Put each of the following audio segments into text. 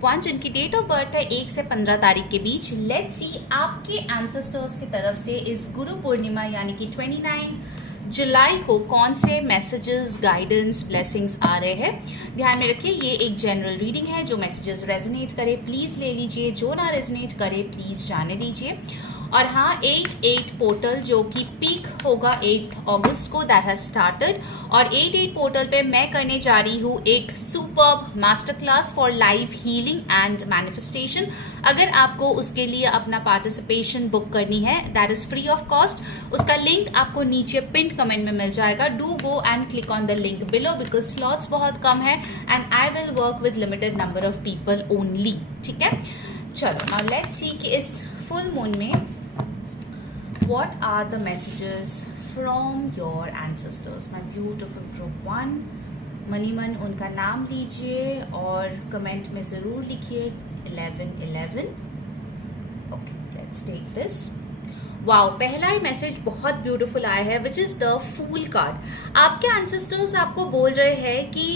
Group 1 जिनकी date of birth है 1 से 15 तारीख के बीच। लेट्स सी आपके एंसेस्टर्स की तरफ से इस गुरु पूर्णिमा यानी कि 29 जुलाई को कौन से मैसेजेस, गाइडेंस, ब्लेसिंग्स आ रहे हैं। ध्यान में रखिए ये एक जनरल रीडिंग है। जो मैसेजेस रेजोनेट करे प्लीज़ ले लीजिए, जो ना रेजोनेट करे प्लीज़ जाने दीजिए। और हाँ, 8-8 पोर्टल जो कि पीक होगा 8 अगस्त को, दैट हैज स्टार्टेड। और 8-8 पोर्टल पे मैं करने जा रही हूँ एक superb master class for life healing and manifestation. अगर आपको उसके लिए अपना पार्टिसिपेशन बुक करनी है, that is free of cost. उसका लिंक आपको नीचे पिंड कमेंट में मिल जाएगा। Do go and click on the link below because slots बहुत कम है and I will work with limited number of people only. ठीक है, चलो नाउ लेट्स सी कि इस फुल मून में what are the messages from your ancestors, my beautiful group 1। मनीमन उनका नाम लीजिए और कमेंट में ज़रूर लिखिए 1111। Okay, let's take this. Wow, पहला ही मैसेज बहुत ब्यूटीफुल आया है which is the fool card. आपके एंसेस्टर्स आपको बोल रहे हैं कि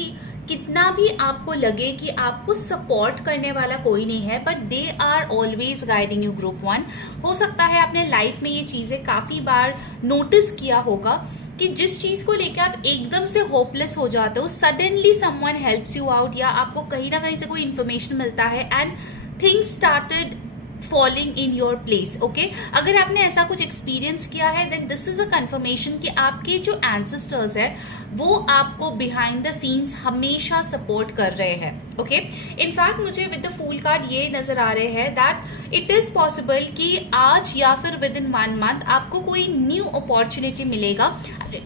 कितना भी आपको लगे कि आपको सपोर्ट करने वाला कोई नहीं है, but they are always guiding you group 1। हो सकता है आपने लाइफ में ये चीज़ें काफ़ी बार नोटिस किया होगा कि जिस चीज़ को लेकर आप एकदम से होपलेस हो जाते हो, suddenly someone helps you out, या आपको कहीं ना कहीं से कोई इन्फॉर्मेशन मिलता है and things started falling in your place. Okay, अगर आपने ऐसा कुछ एक्सपीरियंस किया है then this is a confirmation कि आपके जो एंसेस्टर्स है वो आपको बिहाइंड द सीन्स हमेशा सपोर्ट कर रहे हैं। ओके, इनफैक्ट मुझे विद द फूल कार्ड ये नजर आ रहे हैं दैट इट इज पॉसिबल कि आज या फिर विद इन 1 मंथ आपको कोई न्यू अपॉर्चुनिटी मिलेगा।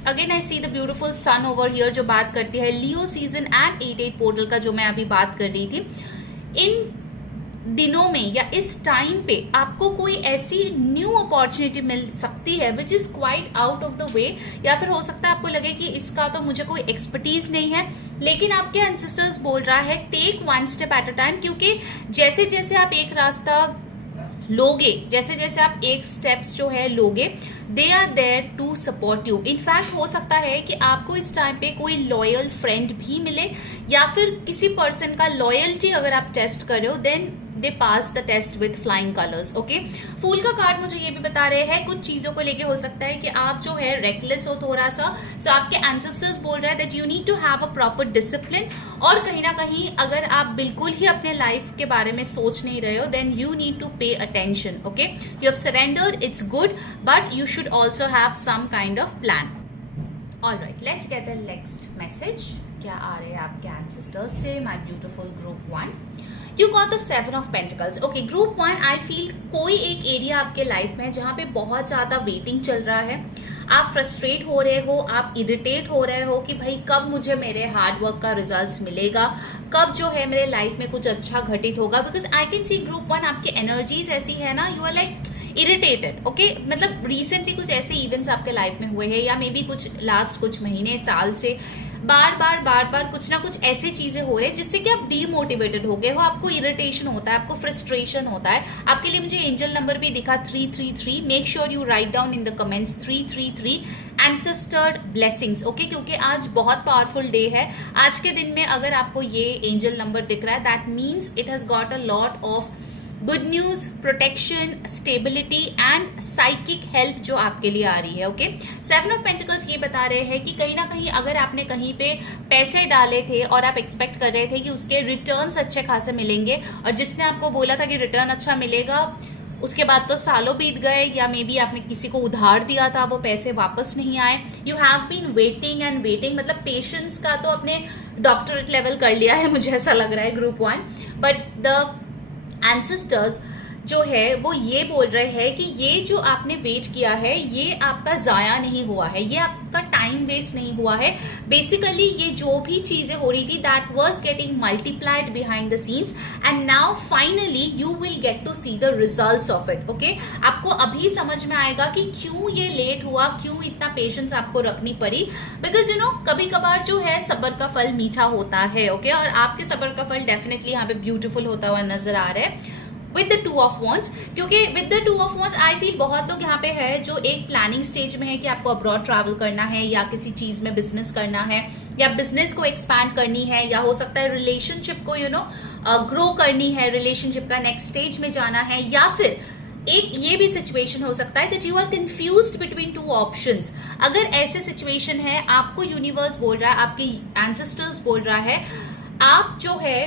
Again I see the beautiful sun over here जो बात करती है लियो सीजन एंड 8-8 पोर्टल का, जो मैं अभी बात कर रही थी। इन दिनों में या इस टाइम पे आपको कोई ऐसी न्यू अपॉर्चुनिटी मिल सकती है which is quite out of the way, या फिर हो सकता है आपको लगे कि इसका तो मुझे कोई एक्सपर्टीज नहीं है, लेकिन आपके एंसेस्टर्स बोल रहा है take 1 step at a time. क्योंकि जैसे जैसे आप एक रास्ता लोगे, जैसे जैसे आप एक स्टेप्स जो है लोगे, they are there to support you. In fact हो सकता है कि आपको इस टाइम पे कोई लॉयल फ्रेंड भी मिले, या फिर किसी पर्सन का लॉयल्टी अगर आप टेस्ट कर रहे हो then they pass the test with flying colours. Okay, फूल का कार्ड मुझे ये भी बता रहे हैं कुछ चीज़ों को लेके हो सकता है कि आप जो है रेकलेस हो थोड़ा सा। सो आपके एंसेस्टर्स बोल रहे हैं that you need to have a proper discipline, और कहीं ना कहीं अगर आप बिल्कुल ही अपने लाइफ के बारे में सोच नहीं रहे हो then you need to pay attention. Okay, you have surrendered, it's good, but you should also have some kind of plan. Alright, let's get the next message. क्या आ रहे हैं आपके एंसेस्टर्स से, my beautiful group 1। You got the 7 of pentacles. Okay, group 1 I feel कोई एक area आपके life में जहाँ पे बहुत ज़्यादा वेटिंग चल रहा है, आप फ्रस्ट्रेट हो रहे हो, आप इरिटेट हो रहे हो कि भाई कब मुझे मेरे हार्डवर्क का रिजल्ट्स मिलेगा, कब जो है मेरे लाइफ में कुछ अच्छा घटित होगा। Because I can see group 1 आपकी एनर्जीज ऐसी है ना, you are like irritated. Okay, मतलब रिसेंटली कुछ ऐसे इवेंट्स आपके लाइफ में हुए हैं, या मे बी कुछ लास्ट कुछ महीने साल से बार बार कुछ ना कुछ ऐसी चीजें हो रही है जिससे कि आप डीमोटिवेटेड हो गए हो, आपको इरिटेशन होता है, आपको फ्रस्ट्रेशन होता है। आपके लिए मुझे एंजल नंबर भी दिखा 333। Make sure you write down in the comments 333 ancestral blessings. Okay, क्योंकि आज बहुत पावरफुल डे है। आज के दिन में अगर आपको ये एंजल नंबर दिख रहा है that means it has got a lot of good news, protection, stability and psychic help जो आपके लिए आ रही है। ओके, 7 ऑफ पेंटिकल्स ये बता रहे हैं कि कहीं ना कहीं अगर आपने कहीं पे पैसे डाले थे और आप एक्सपेक्ट कर रहे थे कि उसके रिटर्न्स अच्छे खासे मिलेंगे, और जिसने आपको बोला था कि रिटर्न अच्छा मिलेगा उसके बाद तो सालों बीत गए, या मे बी आपने किसी को उधार दिया था वो पैसे वापस नहीं आए। You have been waiting and waiting, मतलब पेशेंस का तो आपने डॉक्टरेट लेवल कर लिया है मुझे ऐसा लग रहा है ग्रुप 1। बट द एंसेस्टर्स जो है वो ये बोल रहे हैं कि ये जो आपने वेट किया है ये आपका ज़ाया नहीं हुआ है, ये आपका टाइम वेस्ट नहीं हुआ है। बेसिकली ये जो भी चीज़ें हो रही थी that was getting multiplied behind the scenes and now finally you will get to see the results of it. Okay, आपको अभी समझ में आएगा कि क्यों ये लेट हुआ, क्यों इतना पेशेंस आपको रखनी पड़ी। बिकॉज यू नो कभी कभार जो है सब्र का फल मीठा होता है। ओके, और आपके सब्र का फल डेफिनेटली यहाँ पे ब्यूटीफुल होता हुआ नजर आ रहा है विद द 2 ऑफ वॉन्ड्स, क्योंकि with the 2 of wands I feel बहुत लोग यहाँ पे है जो एक प्लानिंग स्टेज में है कि आपको अब्रॉड ट्रैवल करना है या किसी चीज में बिजनेस करना है या बिजनेस को एक्सपैंड करनी है या हो सकता है रिलेशनशिप को ग्रो करनी है, रिलेशनशिप का नेक्स्ट स्टेज में जाना है, या फिर एक ये भी सिचुएशन हो सकता है that you are confused between 2 options. अगर ऐसे सिचुएशन है, आपको यूनिवर्स बोल रहा है, आपके एंसेस्टर्स बोल रहा है, आप जो है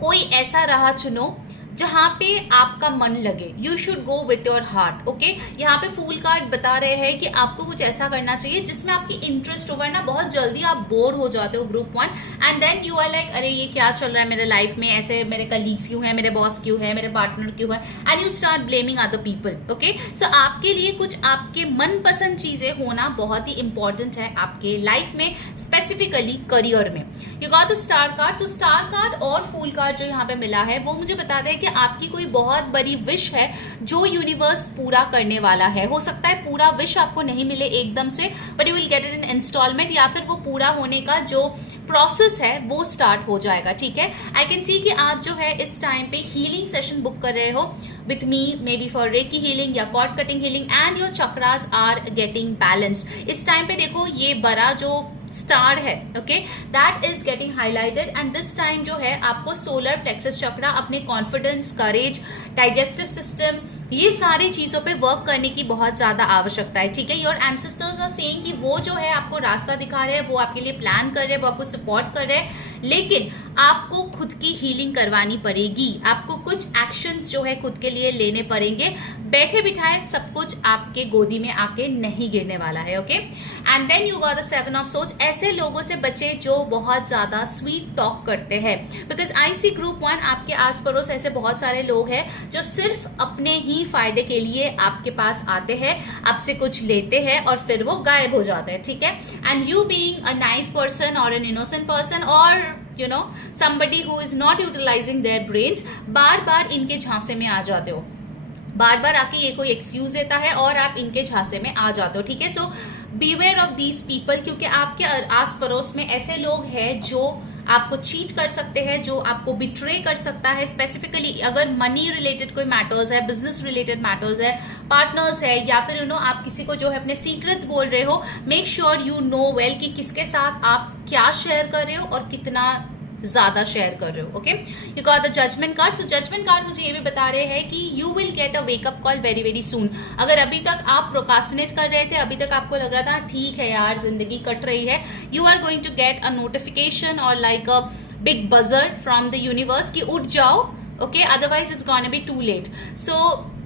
कोई ऐसा राह चुनो जहां पे आपका मन लगे, you should go with your heart. Okay, यहाँ पे फूल कार्ड बता रहे हैं कि आपको कुछ ऐसा करना चाहिए जिसमें आपकी इंटरेस्ट हो, वरना बहुत जल्दी आप बोर हो जाते हो group 1 and then you are like अरे ये क्या चल रहा है मेरे लाइफ में, ऐसे मेरे कलीग्स क्यों है, मेरे बॉस क्यों है, मेरे पार्टनर क्यों है, and you start blaming other people. Okay, so आपके लिए कुछ आपके मनपसंद चीजें होना बहुत ही इंपॉर्टेंट है आपके लाइफ में, स्पेसिफिकली करियर में। You got the star card. So star card और फूल कार्ड जो यहाँ पे मिला है वो मुझे बताता है कि आपकी कोई बहुत बड़ी विश है जो यूनिवर्स पूरा करने वाला है। हो सकता है पूरा विश आपको नहीं मिले एकदम से, but you will get it in installment, या फिर वो पूरा होने का जो प्रोसेस है वो स्टार्ट हो जाएगा। ठीक है, आई कैन सी कि आप जो है इस टाइम पे हीलिंग सेशन बुक कर रहे हो with me, maybe for reiki healing या cord cutting healing, and your chakras are getting balanced. इस टाइम पे देखो ये बड़ा जो स्टार है, okay, that is getting highlighted, and this time जो है आपको सोलर प्लेक्सस चक्रा, अपने कॉन्फिडेंस, करेज, डाइजेस्टिव सिस्टम, ये सारी चीजों पे वर्क करने की बहुत ज्यादा आवश्यकता है। ठीक है, योर एंसेस्टर्स आर सेइंग कि वो जो है आपको रास्ता दिखा रहे हैं, वो आपके लिए प्लान कर रहे हैं, वो आपको सपोर्ट कर रहे हैं, लेकिन आपको खुद की हीलिंग करवानी पड़ेगी, आपको कुछ एक्शंस जो है खुद के लिए लेने पड़ेंगे। बैठे बिठाए सब कुछ आपके गोदी में आके नहीं गिरने वाला है। Okay, and then you got the 7 of swords. ऐसे लोगों से बचे जो बहुत ज्यादा स्वीट टॉक करते हैं, बिकॉज आई सी ग्रुप 1 आपके आस पड़ोस ऐसे बहुत सारे लोग हैं जो सिर्फ अपने ही फायदे के लिए आपके पास आते हैं, आपसे कुछ लेते हैं और फिर वो गायब हो जाते हैं। ठीक है, and you being a naive person और एन इनोसेंट पर्सन और you know somebody who is not utilizing their brains, बार बार इनके झांसे में आ जाते हो, बार बार आके ये कोई एक्सक्यूज देता है और आप इनके झांसे में आ जाते हो। ठीक है, सो बीवेयर ऑफ दीज पीपल, क्योंकि आपके आस पड़ोस में ऐसे लोग हैं जो आपको चीट कर सकते हैं, जो आपको बिट्रे कर सकता है। स्पेसिफिकली अगर मनी रिलेटेड कोई मैटर्स है, बिजनेस रिलेटेड मैटर्स है, पार्टनर्स है, या फिर आप किसी को जो है अपने सीक्रेट्स बोल रहे हो, make sure you know well कि किसके साथ आप क्या शेयर कर रहे हो और कितना ज्यादा शेयर कर रहे हो। Okay, you got the judgement card. So judgement card मुझे ये भी बता रहे हैं कि you will get a wake up call very very soon. अगर अभी तक आप प्रोकास्टिनेट कर रहे थे, अभी तक आपको लग रहा था ठीक है यार जिंदगी कट रही है, you are going to get a notification और like a big buzzer from the universe कि उठ जाओ। Okay, otherwise it's gonna be too late. So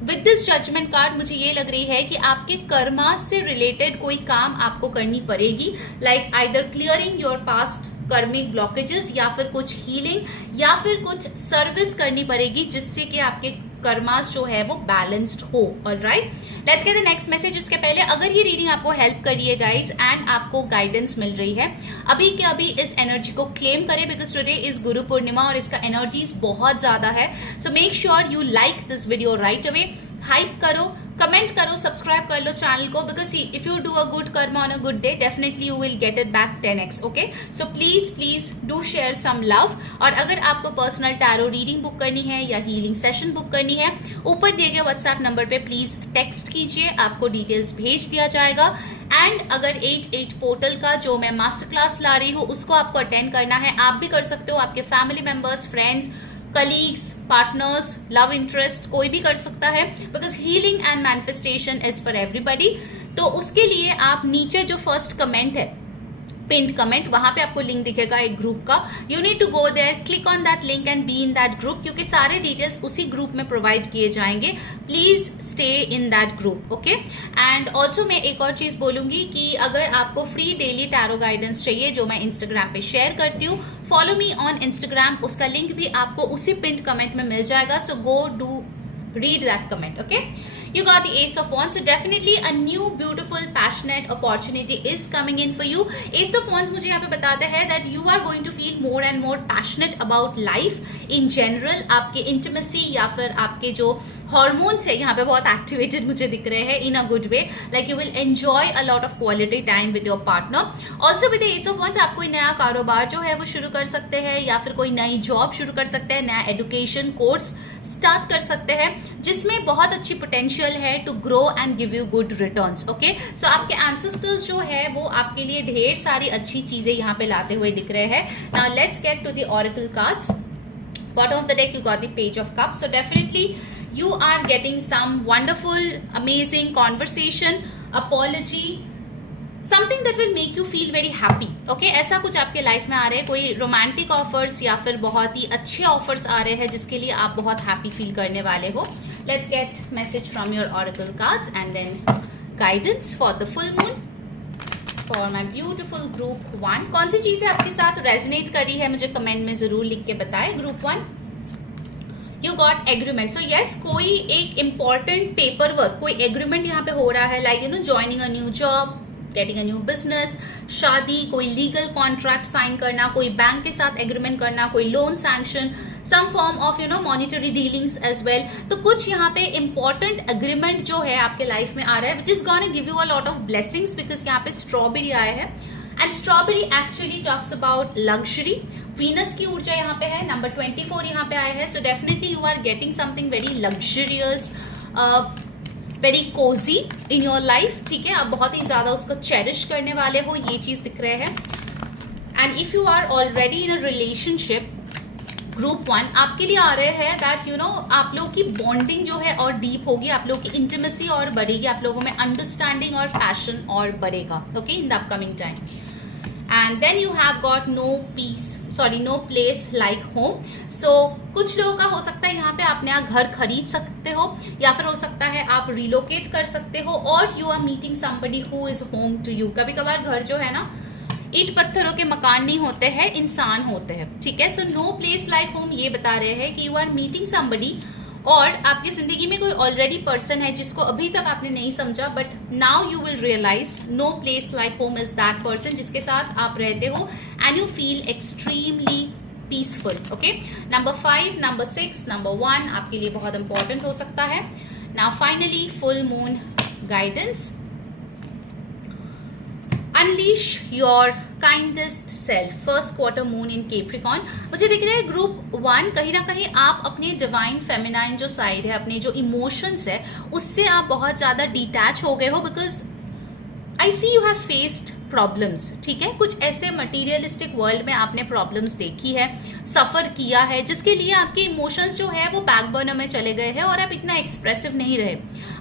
with this judgement card मुझे ये लग रही है कि आपके कर्मास से रिलेटेड कोई काम आपको करनी पड़ेगी, like either clearing your past karmic blockages, या फिर कुछ हीलिंग, या फिर कुछ सर्विस करनी पड़ेगी जिससे कि आपके कर्मास जो है वो बैलेंस्ड हो। Alright, let's get the next message. इसके पहले अगर ये रीडिंग आपको हेल्प करी है गाइज एंड आपको गाइडेंस मिल रही है, अभी के अभी इस एनर्जी को क्लेम करें, because today is Guru Purnima और इसका एनर्जीज बहुत ज्यादा है। So make sure you like this video right away, hype करो, कमेंट करो, सब्सक्राइब कर लो चैनल को, because see if you do a good karma on a good day definitely you will get it back 10x। Okay, so please please do share some love. और अगर आपको personal tarot reading book करनी है या healing session book करनी है, ऊपर दिए गए व्हाट्सएप नंबर पे प्लीज टेक्स्ट कीजिए, आपको डिटेल्स भेज दिया जाएगा। एंड अगर 8-8 पोर्टल का जो मैं मास्टर क्लास ला रही हूँ उसको आपको अटेंड करना है, आप भी कर सकते हो, आपके family members, friends, colleagues, partners, love interest कोई भी कर सकता है, because healing and manifestation is for everybody. तो उसके लिए आप नीचे जो फर्स्ट कमेंट है, पिंड कमेंट, वहां पे आपको लिंक दिखेगा एक ग्रुप का, you need to go there, click on that link and be in that group, क्योंकि सारे डिटेल्स उसी ग्रुप में प्रोवाइड किए जाएंगे। Please stay in that group. Okay, and also मैं एक और चीज बोलूंगी कि अगर आपको फ्री डेली टैरो गाइडेंस चाहिए जो मैं इंस्टाग्राम पे शेयर करती हूँ, फॉलो मी ऑन इंस्टाग्राम, उसका लिंक भी आपको उसी पिंड कमेंट में मिल जाएगा। So go do read that comment. Okay, you got the Ace of Wands, so definitely a new beautiful passionate opportunity is coming in for you. Ace of Wands मुझे यहाँ पे बताता है that you are going to feel more and more passionate about life in general. आपके intimacy या फिर आपके जो हॉर्मोन्स है यहाँ पे बहुत एक्टिवेटेड मुझे दिख रहे हैं in a good way, like you will enjoy a lot of quality time with your partner. Also with as of once आप कोई नया कारोबार जो है वो शुरू कर सकते हैं, या फिर कोई नई जॉब शुरू कर सकते हैं, नया एजुकेशन कोर्स स्टार्ट कर सकते हैं जिसमें बहुत अच्छी पोटेंशियल है to grow and give you good returns. Okay, so आपके एंसेस्टर्स जो है वो आपके लिए ढेर सारी अच्छी चीजें यहाँ पे लाते हुए दिख रहे हैं। Now let's get to the oracle cards. Bottom of the deck you got the Page of Cups, so definitely you are getting some wonderful, amazing conversation, apology, something that will make you feel very happy. Okay, ऐसा कुछ आपके life में आ रहे हैं, कोई romantic offers या फिर बहुत ही अच्छे ऑफर्स आ रहे हैं जिसके लिए आप बहुत हैप्पी फील करने वाले हो। Let's get message from your oracle cards and then guidance for the full moon for my beautiful group 1। कौन सी चीजें आपके साथ रेजोनेट करी है मुझे कमेंट में जरूर लिख के बताएं। Group 1, you got agreement. So yes, कोई एक इंपॉर्टेंट पेपर वर्क, कोई एग्रीमेंट यहाँ पे हो रहा है, like you know joining a new job, getting a new business, शादी, कोई लीगल कॉन्ट्रैक्ट साइन करना, कोई बैंक के साथ एग्रीमेंट करना, कोई loan sanction, some form of monetary dealings as well। तो कुछ यहाँ पे important agreement जो है आपके लाइफ में आ रहा है which is gonna give you a lot of blessings because यहाँ पे स्ट्रॉबेरी आया है and strawberry actually talks about luxury। Venus की ऊर्जा यहाँ पे है, नंबर 24 यहाँ पे आया है, so definitely you are getting something very luxurious, very cozy in your life। ठीक है, आप बहुत ही ज्यादा उसको चेरिश करने वाले हो, ये चीज दिख रहे हैं। and if you are already in a relationship, group 1 आपके लिए आ रहे हैं दैट आप लोगों की बॉन्डिंग जो है और डीप होगी, आप लोगों की इंटीमेसी और बढ़ेगी, आप लोगों में अंडरस्टैंडिंग और पैशन और बढ़ेगा। Okay, in the upcoming time. And then you have got no place like home. So कुछ लोगों का हो सकता है यहाँ पे आप नया घर खरीद सकते हो, या फिर हो सकता है आप रिलोकेट कर सकते हो, और you are meeting somebody who is home to you. कभी कभार घर जो है ना, ईंट पत्थरों के मकान नहीं होते हैं, इंसान होते हैं। ठीक है, so no place like home ये बता रहे हैं कि यू आर मीटिंग समबडी, और आपकी जिंदगी में कोई ऑलरेडी पर्सन है जिसको अभी तक आपने नहीं समझा, but now you will realize no place like home is that person जिसके साथ आप रहते हो and you feel extremely peaceful. Okay, number 5, number 6, number 1 आपके लिए बहुत इंपॉर्टेंट हो सकता है। Now finally full moon guidance. Unleash your kindest self, first quarter moon in Capricorn। मुझे दिख रहा है ग्रुप 1 कहीं ना कहीं आप अपने डिवाइन फेमिनाइन जो साइड है, अपने जो इमोशंस है, उससे आप बहुत ज्यादा डिटैच हो गए हो, because I see you have faced problems. ठीक है, कुछ ऐसे मटीरियलिस्टिक वर्ल्ड में आपने प्रॉब्लम्स देखी है, सफर किया है, जिसके लिए आपके इमोशंस जो है वो बैक बर्नर में चले गए हैं और आप इतना एक्सप्रेसिव नहीं रहे।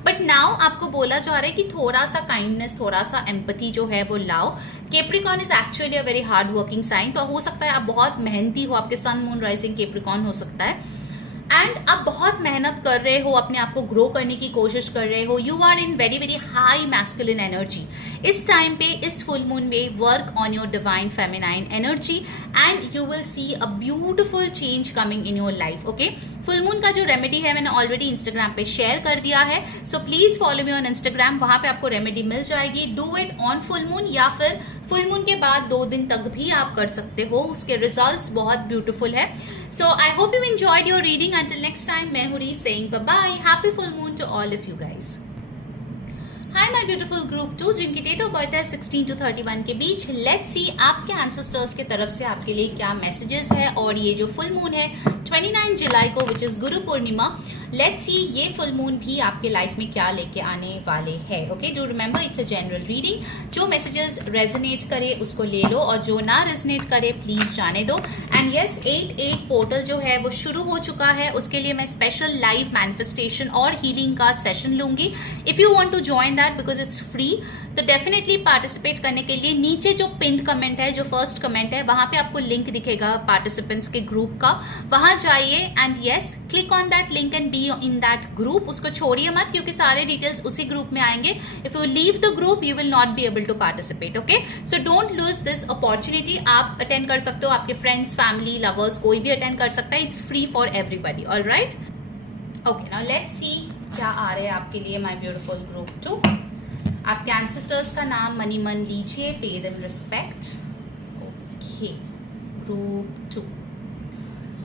बट नाउ आपको बोला जा रहा है कि थोड़ा सा काइंडनेस, थोड़ा सा एम्पैथी जो है वो लाओ। Capricorn is actually a very hard working sign, तो हो सकता है आप बहुत मेहनती हो, आपके सन मून राइजिंग कैप्रिकॉन हो सकता है, एंड आप बहुत मेहनत कर रहे हो, अपने आप को ग्रो करने की कोशिश कर रहे हो। You are in very very high masculine energy. इस टाइम पे, इस फुल मून में work on your divine feminine energy and you will see a beautiful change coming in your life. Okay, full moon का जो remedy है मैंने already Instagram पे share कर दिया है, so please follow me on Instagram, वहां पे आपको रेमेडी मिल जाएगी। Do it on full moon, या फिर फुल मून के बाद 2 दिन तक भी आप कर सकते हो, उसके रिजल्ट्स बहुत ब्यूटीफुल है। So I hope you enjoyed your reading. Until next time, मैं हूँ Ree saying bye bye, happy full moon to all of you guys. Hi my beautiful group 2 जिनकी डेट ऑफ बर्थ है 16 to 31 के बीच। Let's see आपके ancestors की तरफ से आपके लिए क्या मैसेजेस है, और ये जो फुल मून है 29 जुलाई को which is Guru Purnima, let's see ये फुल मून भी आपके लाइफ में क्या लेके आने वाले हैं। Okay, do remember it's a general reading. जो मैसेजेस रेजोनेट करे उसको ले लो, और जो ना रेजोनेट करे प्लीज जाने दो। एंड यस, 8/8 पोर्टल जो है वो शुरू हो चुका है, उसके लिए मैं स्पेशल लाइव मैनिफेस्टेशन और हीलिंग का सेशन लूंगी। If you want to join that because it's free, तो डेफिनेटली पार्टिसिपेट करने के लिए नीचे जो पिंड कमेंट है, जो फर्स्ट कमेंट है, वहां पे आपको लिंक दिखेगा पार्टिसिपेंट्स के ग्रुप का, वहां जाइए and yes click on that link and be in that group. उसको छोड़िए मत, क्योंकि सारे डिटेल्स उसी ग्रुप में आएंगे। If you leave the group you will not be able to participate. Okay, so don't lose this opportunity. आप attend कर सकते हो, आपके फ्रेंड्स, फैमिली, लवर्स कोई भी अटेंड कर सकता है। It's free for everybody. Alright, okay, now let's सी क्या आ रहे हैं आपके लिए माय ब्यूटीफुल ग्रुप 2। आपके एंसेस्टर्स का नाम मनी मन लीजिए, pay them respect. Okay, group 2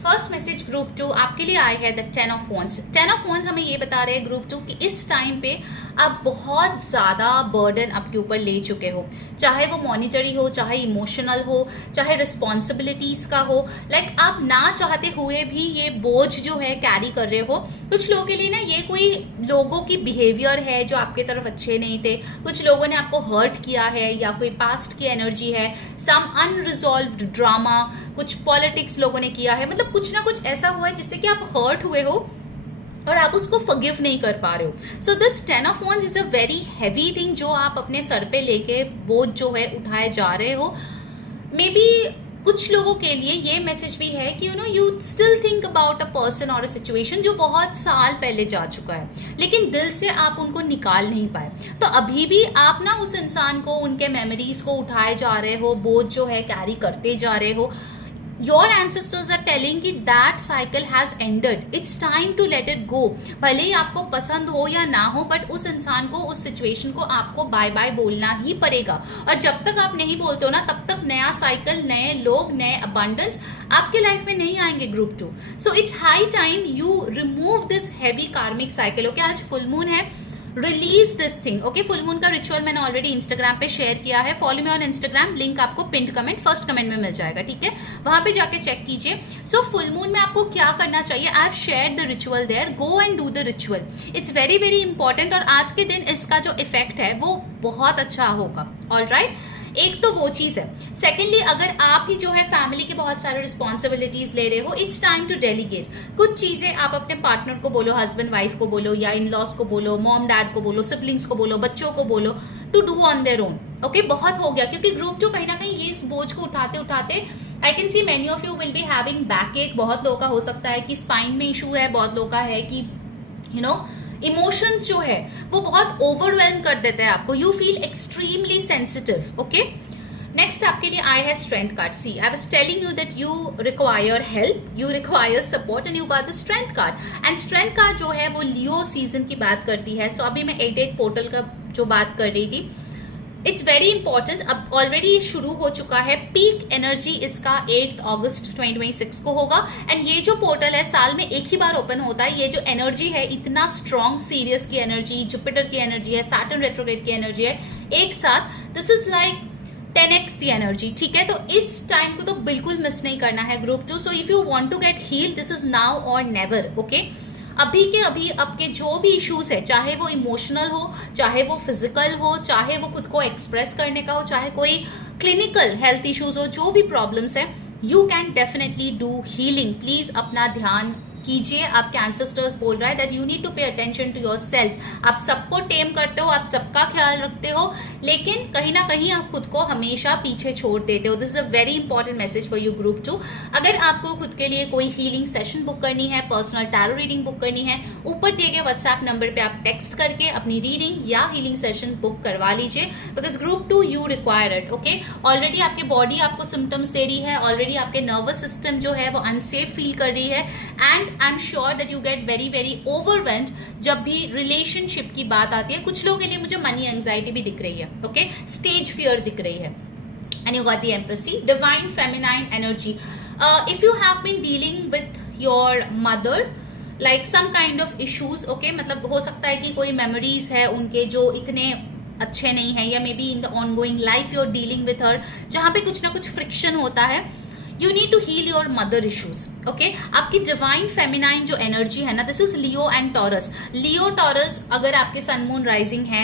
first message group 2 आपके लिए आया है the 10 of wands. 10 of wands हमें ये बता रहे हैं ग्रुप 2 कि इस टाइम पे आप बहुत ज़्यादा बर्डन आपके ऊपर ले चुके हो, चाहे वो मॉनिटरी हो, चाहे इमोशनल हो, चाहे रिस्पॉन्सिबिलिटीज़ का हो। लाइक आप ना चाहते हुए भी ये बोझ जो है कैरी कर रहे हो। कुछ लोगों के लिए ना ये कोई लोगों की बिहेवियर है जो आपके तरफ अच्छे नहीं थे, कुछ लोगों ने आपको हर्ट किया है, या कोई पास्ट की एनर्जी है, सम अनरिजॉल्व्ड ड्रामा, कुछ पॉलिटिक्स लोगों ने किया है, मतलब कुछ ना कुछ ऐसा हुआ है जिससे कि आप हर्ट हुए हो और आप उसको फॉरगिव नहीं कर पा रहे हो। So this 10 of wands is a very heavy thing जो आप अपने सर पे लेके बोझ जो है उठाए जा रहे हो। मे बी कुछ लोगों के लिए ये मैसेज भी है कि you still think about a person और अ सिचुएशन जो बहुत साल पहले जा चुका है, लेकिन दिल से आप उनको निकाल नहीं पाए। तो अभी भी आप ना उस इंसान को, उनके मेमोरीज को उठाए जा रहे हो, बोझ जो है कैरी करते जा रहे हो। Your ancestors are telling कि that cycle has ended. It's time to let it go. भले ही आपको पसंद हो या ना हो, बट उस इंसान को, उस सिचुएशन को आपको बाय बाय बोलना ही पड़ेगा। और जब तक आप नहीं बोलते हो ना, तब तक नया साइकिल, नए लोग, नए अबंडेंस आपके लाइफ में नहीं आएंगे group 2। So it's high time you remove this heavy कार्मिक साइकिल। ओके, आज फुल मून है, release this thing. Okay, full moon का रिचुअल मैंने ऑलरेडी इंस्टाग्राम पे शेयर किया है। Follow me on Instagram, link आपको पिंड कमेंट, फर्स्ट कमेंट में मिल जाएगा, ठीक है, वहां पे जाके चेक कीजिए। सो फुल मून में आपको क्या करना चाहिए, I have shared the ritual there, go and do the ritual. It's very very important, और आज के दिन इसका जो इफेक्ट है वो बहुत अच्छा होगा। ऑलराइट, एक तो वो चीज है। सेकेंडली, अगर आप ही जो है फैमिली की बहुत सारे रिस्पॉन्सिबिलिटीज ले रहे हो, इट्स टाइम टू डेलीगेट। कुछ चीजें आप अपने पार्टनर को बोलो, हस्बैंड वाइफ को बोलो, या इन लॉज को बोलो, मॉम डैड को बोलो, सिबलिंग्स को बोलो, बच्चों को बोलो, to do on their own. Okay, बहुत हो गया, क्योंकि ग्रुप 2 कहीं ना कहीं ये इस बोझ को उठाते उठाते, आई can see many of you will be having back एक। बहुत लोगों का हो सकता है कि स्पाइन में इशू है, बहुत लोगों का है कि इमोशंस जो है वो बहुत ओवरवेलम कर देते हैं आपको। You feel extremely sensitive. Okay, next आपके लिए आई है strength card. See, I was telling you that you require help, you require support, and you got the strength card. And strength card जो है वो लियो सीजन की बात करती है। सो अभी मैं 8 पोर्टल का जो बात कर रही थी, इट्स वेरी इंपॉर्टेंट। अब ऑलरेडी शुरू हो चुका है, पीक एनर्जी इसका 8 अगस्त 2026 को होगा। एंड ये जो पोर्टल है साल में एक ही बार ओपन होता है। ये जो एनर्जी है, इतना स्ट्रॉन्ग सीरियस की एनर्जी, जुपिटर की एनर्जी है, सैटर्न रेट्रोग्रेड की एनर्जी है एक साथ। दिस इज लाइक 10x की एनर्जी, ठीक है। तो इस टाइम को तो बिल्कुल मिस नहीं करना है group 2। So if you want to get healed, this is now और नेवर। ओके, अभी के अभी आपके जो भी इश्यूज है, चाहे वो इमोशनल हो, चाहे वो फिजिकल हो, चाहे वो खुद को एक्सप्रेस करने का हो, चाहे कोई क्लिनिकल हेल्थ इश्यूज हो, जो भी प्रॉब्लम्स है, you can definitely do healing. Please अपना ध्यान कीजिए। आपके एंसेस्टर्स बोल रहा है that you need to pay attention to your self. आप सबको टेम करते हो, आप सबका ख्याल रखते हो, लेकिन कहीं ना कहीं आप खुद को हमेशा पीछे छोड़ देते हो। This is a very important message for you group 2। अगर आपको खुद के लिए कोई हीलिंग सेशन बुक करनी है, पर्सनल टैरो रीडिंग बुक करनी है, ऊपर दिए गए व्हाट्सएप नंबर पे आप टेक्स्ट करके अपनी रीडिंग या हीलिंग सेशन बुक करवा लीजिए, because group 2 you require it. Okay, already आपकी बॉडी आपको सिम्टम्स दे रही है, ऑलरेडी आपके नर्वस सिस्टम जो है वो अनसेफ फील कर रही है, and I am sure that you get very very overwhelmed जब भी रिलेशनशिप की बात आती है। कुछ लोगों के लिए मुझे मनी एंजाइटी भी दिख रही है, ओके, स्टेज फियर दिख रही है। And you got the empress, divine feminine energy. If you have been dealing with your mother, like some kind of issues, okay, मतलब हो सकता है कि कोई मेमोरीज है उनके जो इतने अच्छे नहीं है, या maybe in the ongoing life you are dealing with her, जहाँ पे कुछ ना कुछ फ्रिक्शन होता है। You need to heal your mother issues. Okay? आपकी डिवाइन फेमिनाइन जो एनर्जी है ना, this is Leo and taurus. Leo taurus अगर आपके सन मून राइजिंग है,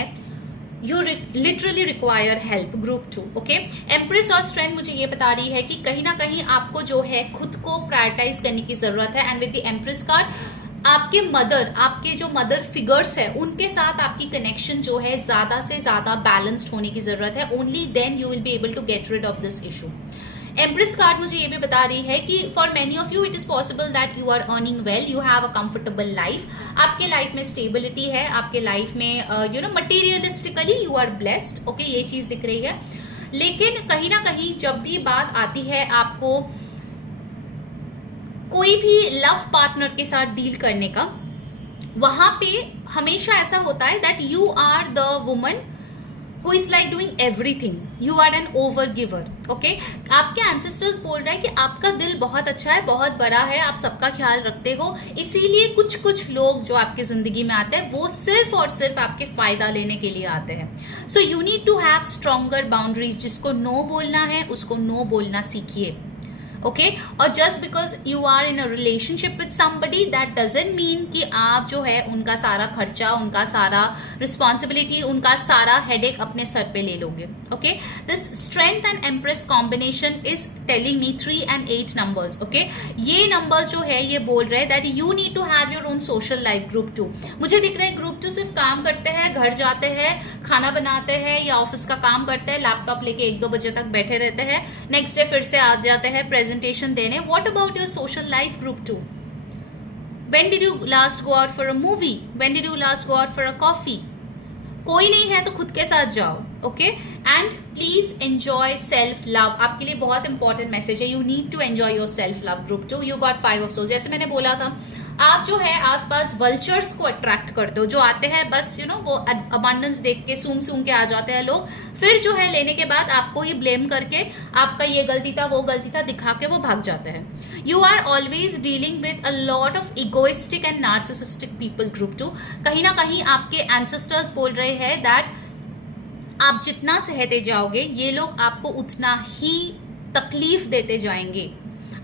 you literally require help group 2। Okay, empress और स्ट्रेंथ मुझे ये बता रही है कि कहीं ना कहीं आपको जो है खुद को प्रायोरिटाइज करने की जरूरत है। And with the empress card, आपके मदर, आपके जो मदर फिगर्स है उनके साथ आपकी कनेक्शन जो है ज्यादा से ज्यादा बैलेंस्ड होने की जरूरत है। Only then you will be able to get rid of this issue. Empress card मुझे ये भी बता रही है कि for many of you it is possible that you are earning well, you have a comfortable life. आपके life में stability है, आपके लाइफ में materialistically you are blessed. Okay, ये चीज दिख रही है। लेकिन कहीं ना कहीं जब भी बात आती है आपको कोई भी लव पार्टनर के साथ डील करने का, वहां पे हमेशा ऐसा होता है that you are the woman who is like doing everything. You are an overgiver. Okay? आपके ancestors बोल रहे हैं कि आपका दिल बहुत अच्छा है, बहुत बड़ा है, आप सबका ख्याल रखते हो, इसीलिए कुछ कुछ लोग जो आपकी जिंदगी में आते हैं वो सिर्फ और सिर्फ आपके फायदा लेने के लिए आते हैं. So you need to have stronger boundaries. जिसको नो बोलना है उसको नो बोलना सीखिए. ओके और just because you are in a relationship with somebody that doesn't mean कि आप जो है उनका सारा खर्चा, उनका सारा रिस्पॉन्सिबिलिटी, उनका सारा हेडेक अपने सर पे ले लोगे. Okay this strength and empress combination is telling me 3 and 8 numbers. Okay ये नंबर्स जो है ये बोल रहे हैं that you need to have your own social life. Group 2 मुझे दिख रहा है ग्रुप 2 सिर्फ काम करते हैं, घर जाते हैं, खाना बनाते हैं या ऑफिस का काम करते हैं, लैपटॉप लेके 1-2 बजे तक बैठे रहते हैं, नेक्स्ट डे फिर से आ जाते हैं प्रेजेंटेशन देने. What about your social life group 2? When did you last go out for a movie? When did you last go out for a coffee? कोई नहीं है तो खुद के साथ जाओ. Okay and please enjoy self love. आपके लिए बहुत इंपॉर्टेंट मैसेज है. You need to enjoy your self love. Group 2 you got 5 of Swords. जैसे मैंने बोला था आप जो है आसपास वल्चर्स को अट्रैक्ट करते हो, जो आते हैं बस यू नो वो अबंडेंस देख के सूंघ सूंघ के आ जाते हैं लोग, फिर जो है लेने के बाद आपको ही ब्लेम करके आपका ये गलती था वो गलती था दिखा के वो भाग जाते हैं. You are always dealing with a lot of egoistic and narcissistic people. Group 2 कहीं ना कहीं आपके एंसेस्टर्स बोल रहे हैं दैट आप जितना सहते जाओगे ये लोग आपको उतना ही तकलीफ देते जाएंगे.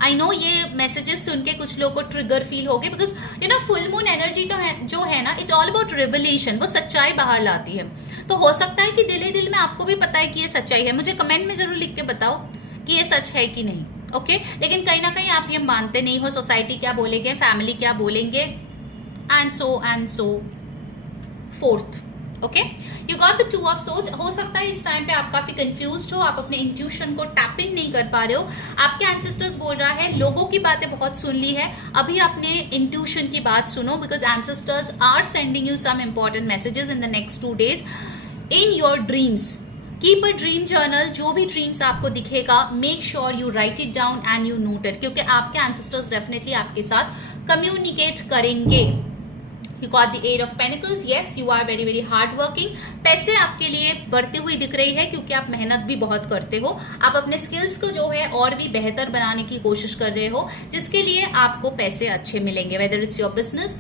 आई नो ये मैसेजेस सुन के कुछ लोगों को ट्रिगर फील होगी because you know full moon energy तो है जो है ना, इट्स ऑल अबाउट रिवलेशन. वो सच्चाई बाहर लाती है. तो हो सकता है कि दिल दिल में आपको भी पता है कि ये सच्चाई है. मुझे कमेंट में जरूर लिख के बताओ कि ये सच है कि नहीं. ओके लेकिन कहीं ना कहीं आप ये मानते नहीं हो. सोसाइटी क्या बोलेंगे, फैमिली क्या बोलेंगे, and so fourth. Okay you got the 2 of Swords. हो सकता है इस टाइम पे आप काफी कंफ्यूज्ड हो, आप अपने इंट्यूशन को टैपिंग नहीं कर पा रहे हो. आपके एंसेस्टर्स बोल रहा है लोगों की बातें बहुत सुन ली है, अभी अपने इंट्यूशन की बात सुनो because ancestors are sending you some important messages in the next 2 days in your dreams. Keep a dream journal. जो भी ड्रीम्स आपको दिखेगा make sure you write it down and you note it, क्योंकि आपके ancestors definitely आपके साथ communicate करेंगे. You got the 8 of Pentacles. Yes, you are very very hard working. पैसे आपके लिए बढ़ती हुई दिख रही है क्योंकि आप मेहनत भी बहुत करते हो. आप अपने स्किल्स को जो है और भी बेहतर बनाने की कोशिश कर रहे हो जिसके लिए आपको पैसे अच्छे मिलेंगे. Whether it's your business,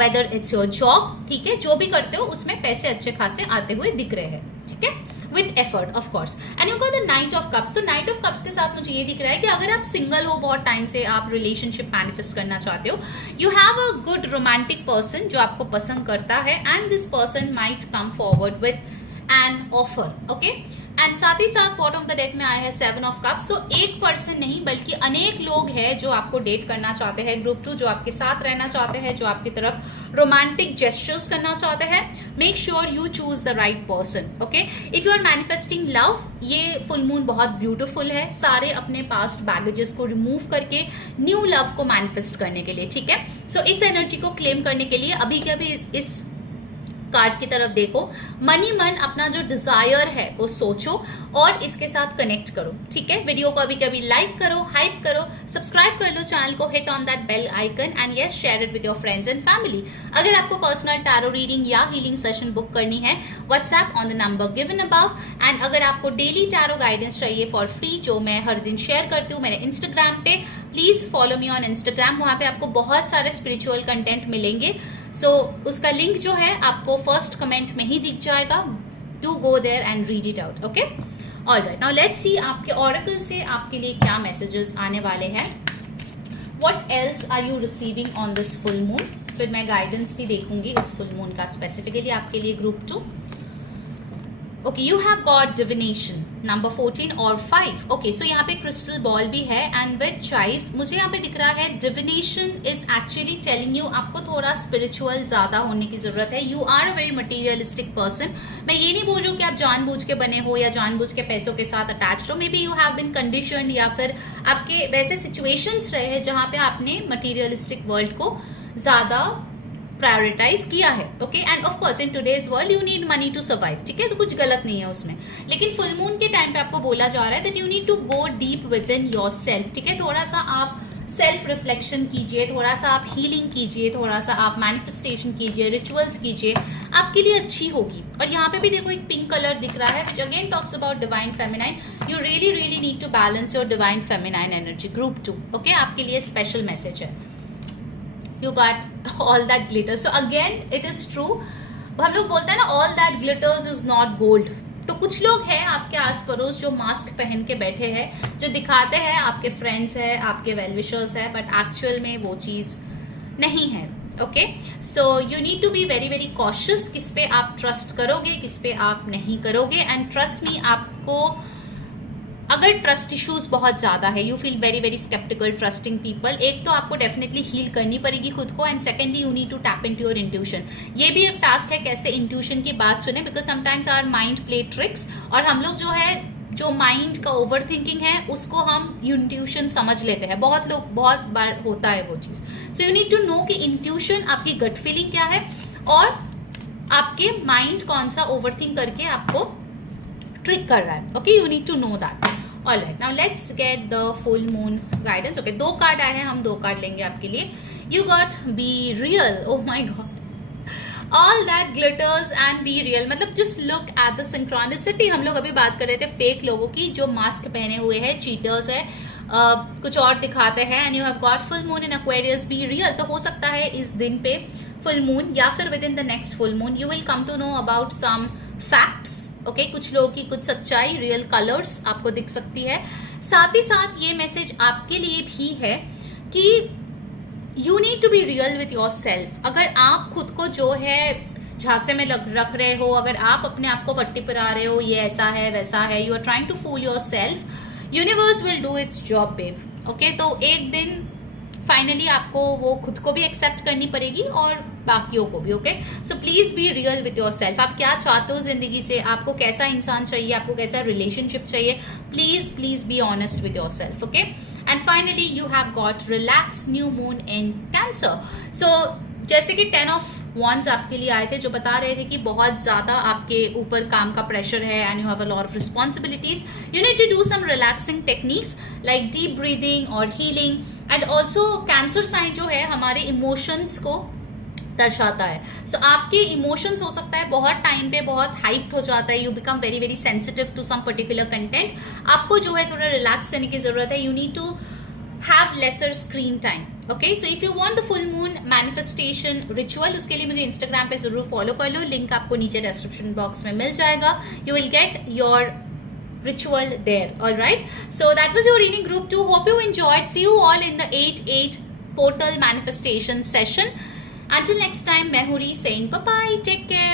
whether it's your job, ठीक है, जो भी करते हो उसमें पैसे अच्छे खासे आते हुए दिख रहे हैं. ठीक है with effort of course. And you got the night of cups. तो नाइट ऑफ कप्स के साथ मुझे ये दिख रहा है कि अगर आप सिंगल हो, बहुत टाइम से आप रिलेशनशिप मैनिफेस्ट करना चाहते हो, you have a good romantic person जो आपको पसंद करता है and this person might come forward with an offer. Okay and साथ ही साथ बॉटम ऑफ द डेक में आया है 7 of Cups. सो एक पर्सन नहीं बल्कि अनेक लोग हैं जो आपको डेट करना चाहते हैं. ग्रुप 2 जो आपके साथ रहना चाहते हैं, जो आपकी तरफ रोमांटिक जेस्चर्स करना चाहते हैं. Make sure you choose the right person. Okay if you are manifesting love, ये फुल मून बहुत ब्यूटिफुल है सारे अपने पास्ट बैगेजेस को रिमूव करके न्यू लव को मैनिफेस्ट करने के लिए. ठीक है सो इस एनर्जी को क्लेम करने के लिए अभी के अभी इस कार्ड की तरफ देखो. मनी मन अपना जो डिजायर है वो सोचो और इसके साथ कनेक्ट करो. ठीक है वीडियो को अभी कभी लाइक करो, हाइप करो, सब्सक्राइब कर लो चैनल को, hit on that bell icon and yes share it with your friends and family. अगर आपको पर्सनल टैरो रीडिंग या हीलिंग सेशन बुक करनी है WhatsApp on the number given above. एंड अगर आपको डेली टैरो गाइडेंस चाहिए फॉर फ्री जो मैं हर दिन शेयर करती हूँ मेरे इंस्टाग्राम पे, please follow me on Instagram. वहाँ पे आपको बहुत सारे स्पिरिचुअल कंटेंट मिलेंगे. सो उसका लिंक जो है आपको फर्स्ट कमेंट में ही दिख जाएगा. Do go there and read it out. Okay alright now let's see आपके ऑरेकल से आपके लिए क्या मैसेजेस आने वाले हैं. What else are you receiving on this full moon. फिर मैं गाइडेंस भी देखूंगी इस फुल मून का स्पेसिफिकली आपके लिए. Group 2 okay you have got divination number 14 और 5. ओके सो यहाँ पे क्रिस्टल बॉल भी है एंड विद चाइव्स. मुझे यहाँ पे दिख रहा है divination is actually telling you आपको थोड़ा स्पिरिचुअल ज्यादा होने की जरूरत है. You are a very materialistic person. मैं ये नहीं बोल रही हूँ कि आप जानबूझ के बने हो या जानबूझ के पैसों के साथ अटैच हो. May be you have been conditioned या फिर आपके वैसे सिचुएशंस रहे हैं जहाँ पे आपने मटीरियलिस्टिक वर्ल्ड को ज्यादा प्रायोरिटाइज किया है. Okay and of course in today's world you need money to survive. ठीक है तो कुछ गलत नहीं है उसमें. लेकिन फुल मून के टाइम पे आपको बोला जा रहा है that you need to go deep within yourself. ठीक है थोड़ा सा आप सेल्फ रिफ्लेक्शन कीजिए, थोड़ा सा आप हीलिंग कीजिए, थोड़ा सा आप मैनिफेस्टेशन कीजिए, रिचुअल्स कीजिए, आपके लिए अच्छी होगी। और यहाँ पे भी देखो एक पिंक कलर दिख रहा है, which again talks about divine feminine. You really really need to balance your divine feminine energy. Group 2, okay, आपके लिए स्पेशल मैसेज है। You got all that glitter. So again it is true, हम लोग बोलते हैं ना, all that glitters is not gold. तो कुछ लोग हैं आपके आस पड़ोस जो मास्क पहन के बैठे हैं, जो दिखाते हैं आपके फ्रेंड्स हैं, आपके वेल विशर्स हैं, बट एक्चुअल में वो चीज़ नहीं है। Okay, so you need to be very very cautious, किस पे आप ट्रस्ट करोगे, किस पे आप नहीं करोगे। एंड ट्रस्ट मी, आपको अगर ट्रस्ट इश्यूज बहुत ज़्यादा है, you feel very very sceptical trusting people, एक तो आपको डेफिनेटली हील करनी पड़ेगी खुद को, and secondly you need to tap into your intuition. ये भी एक टास्क है कैसे इंट्यूशन की बात सुने, because sometimes our mind play tricks, और हम लोग जो है, जो माइंड का ओवर थिंकिंग है उसको हम इंट्यूशन समझ लेते हैं। बहुत लोग, बहुत बार होता है वो चीज़। So you need to know कि इंट्यूशन, आपकी गट फीलिंग क्या है, और आपके माइंड कौन सा ओवर थिंक करके आपको ट्रिक कर रहा है। Okay, you need to know that. Alright, now let's get the full moon guidance. Okay, 2 card आए हैं, हम 2 कार्ड लेंगे आपके लिए। You got be real. Oh my god, all that glitters and be real, मतलब just look at the synchronicity. हम लोग अभी बात कर रहे थे फेक लोगों की, जो मास्क पहने हुए हैं, चीटर्स है, कुछ और दिखाते हैं। And you have got full moon in Aquarius, be real. तो हो सकता है इस दिन पे फुल मून, या फिर within the next full moon you will come to know about some facts. Okay, कुछ लोगों की कुछ सच्चाई, रियल कलर्स आपको दिख सकती है। साथ ही साथ ये मैसेज आपके लिए भी है कि you need to be real with your self. अगर आप खुद को जो है झांसे में रख रहे हो, अगर आप अपने आप को पट्टी पर आ रहे हो, ये ऐसा है वैसा है, you are trying to fool yourself, universe will do its job babe. Okay, तो एक दिन फाइनली आपको वो खुद को भी एक्सेप्ट करनी पड़ेगी और बाकियों को भी। Okay, so please be real with your self. आप क्या चाहते हो जिंदगी से, आपको कैसा इंसान चाहिए, आपको कैसा रिलेशनशिप चाहिए, please please be honest with your self. Okay, and finally you have got relax new moon in Cancer. So जैसे कि 10 ऑफ वंस आपके लिए आए थे, जो बता रहे थे कि बहुत ज़्यादा आपके ऊपर काम का प्रेशर है and you have a lot of responsibilities. You need to do some relaxing techniques like deep breathing और healing. And also Cancer sign जो है हमारे इमोशंस को दर्शाता है। सो आपके इमोशंस हो सकता है बहुत टाइम पे बहुत हाइप्ड हो जाता है, you become very very sensitive to some particular content. आपको जो है थोड़ा रिलैक्स करने की जरूरत है। You need to have lesser screen time. Okay, so if you want the full moon manifestation ritual, उसके लिए मुझे इंस्टाग्राम पे जरूर फॉलो कर लो, लिंक आपको नीचे डिस्क्रिप्शन बॉक्स में मिल जाएगा। You will get your ritual there. All right, so that was your reading group 2. Hope you enjoyed. See you all in the 8/8 portal manifestation session. Until next time, मैं हूँ री saying bye bye, take care.